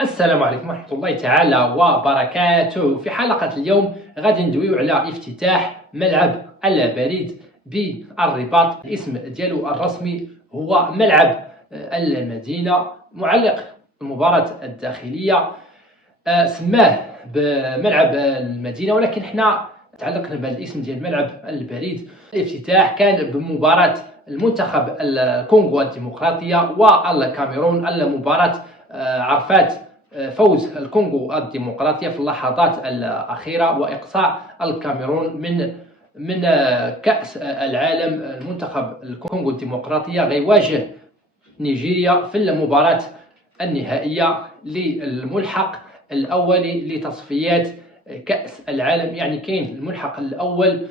السلام عليكم ورحمة الله تعالى وبركاته. في حلقة اليوم غادي ندويو على افتتاح ملعب البريد بالرباط. الاسم ديالو الرسمي هو ملعب المدينة. معلق المباراة الداخلية سماه بملعب المدينة، ولكن حنا تعلقنا بهذا الاسم ديال ملعب البريد. الافتتاح كان بمباراة المنتخب الكونغو الديمقراطية والكاميرون. المباراة عرفات فوز الكونغو الديمقراطية في اللحظات الأخيرة وإقصاء الكاميرون من كأس العالم. المنتخب الكونغو الديمقراطية غيواجه نيجيريا في المباراة النهائية للملحق الأولي لتصفيات كأس العالم. يعني كاين الملحق الأول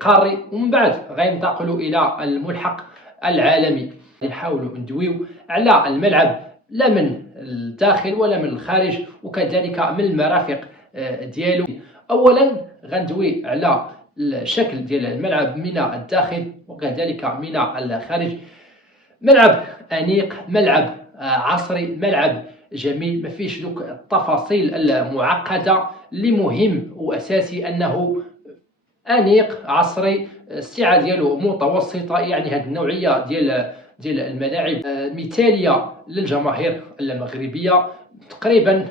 قاري ومن بعد غينتقلوا إلى الملحق العالمي. نحاولوا ندويو على الملعب لا من الداخل ولا من الخارج، وكذلك من المرافق ديالو. اولا غندوي على الشكل ديال الملعب من الداخل وكذلك من الخارج. ملعب انيق، ملعب عصري، ملعب جميل، ما فيش دوك التفاصيل المعقده. اللي مهم واساسي انه انيق عصري، السعه ديالو متوسطه. يعني هذه النوعيه ديال الملاعب مثاليه للجماهير المغربيه، تقريبا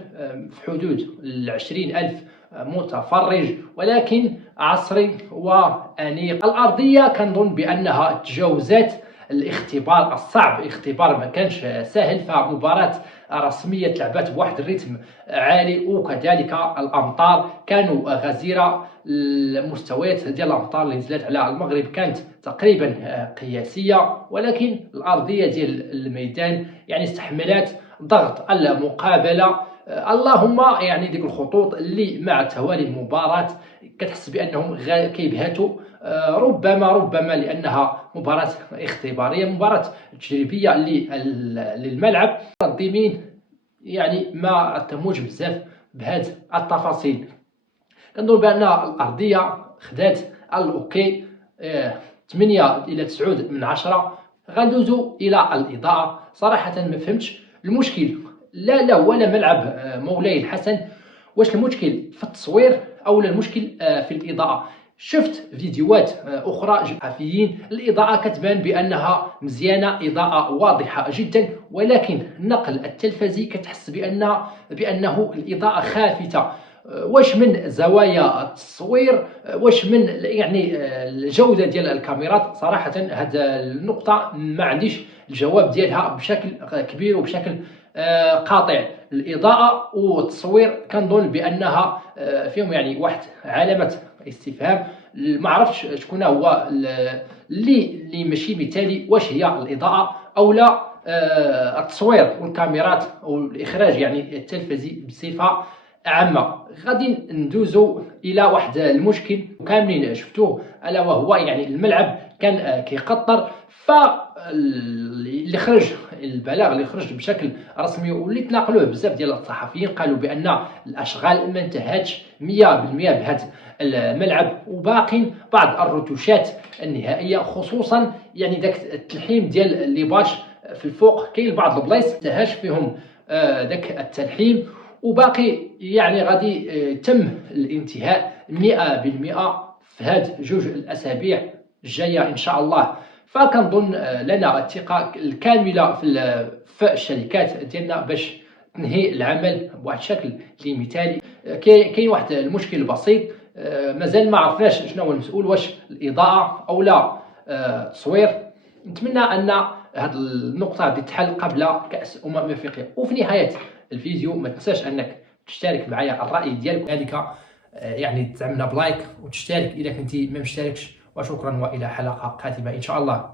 في حدود 20,000 متفرج، ولكن عصري وانيق. الارضيه كنظن بانها تجاوزات الاختبار الصعب، اختبار ما كانش سهل. فمباراة رسمية تلعبات بواحد الريتم عالي، وكذلك الامطار كانوا غزيرة. المستويات ديال الامطار اللي نزلت على المغرب كانت تقريبا قياسية، ولكن الارضية ديال الميدان يعني استحملت ضغط المقابلة. اللهم يعني ديك الخطوط اللي مع توالي المباراة كتحس بانهم كيبهتوا، ربما لانها مباراة اختبارية، مباراة تجريبية للملعب. المنظمين يعني ما اهتموش بزاف بهذه التفاصيل. كنظن بان الارضية خدات الاوكي 8 الى 9 من 10. غندوزو الى الاضاءة. صراحة ما فهمتش المشكل، لا ولا ملعب مولاي الحسن. واش المشكل في التصوير او المشكل في الاضاءة؟ شفت فيديوهات اخرى صحفيين، الاضاءة كتبان بانها مزيانة، اضاءة واضحة جدا، ولكن النقل التلفزي كتحس بانه الاضاءة خافتة. واش من زوايا التصوير، واش من يعني الجودة ديال الكاميرات؟ صراحة هذه النقطة ما عنديش الجواب ديالها بشكل كبير وبشكل قاطع. الإضاءة والتصوير كنظن بأنها فيهم يعني واحد علامة استفهام. ما عرفتش شكون هو اللي ماشي مثالي، واش هي الإضاءة أو لا التصوير والكاميرات والإخراج يعني التلفزي بصفة عامة. غادي ندوزو الى واحد المشكل كاملين شفتوه، الا وهو يعني الملعب كان كيقطر. اللي خرج البلاغ اللي خرج بشكل رسمي واللي تناقلوه بزاف ديال الصحفيين قالوا بان الاشغال ما انتهتش 100% بهذا الملعب، وباقي بعض الرتوشات النهائيه، خصوصا يعني داك التلحيم ديال الليباش في الفوق. كاين بعض البلايص ما انتهاش فيهم داك التلحيم، وباقي يعني غادي تم الانتهاء 100% في هاد 2 الأسابيع الجاية إن شاء الله. فكنظن لنا الثقة الكاملة في الشركات ديالنا باش تنهي العمل بواحد الشكل اللي مثالي. كاين واحد المشكل بسيط، مازال ما عرفناش شنو هو المسؤول، واش الإضاءة أو لا التصوير. نتمنى أن هذه النقطة غادي تحل قبل كأس أفريقيا. وفي نهاية الفيديو ما تنساش انك تشترك معايا الراي ديالك، ذلك يعني تدعمنا بلايك وتشترك اذا كنتي ما مشتركش. وشكرا والى حلقه قادمه ان شاء الله.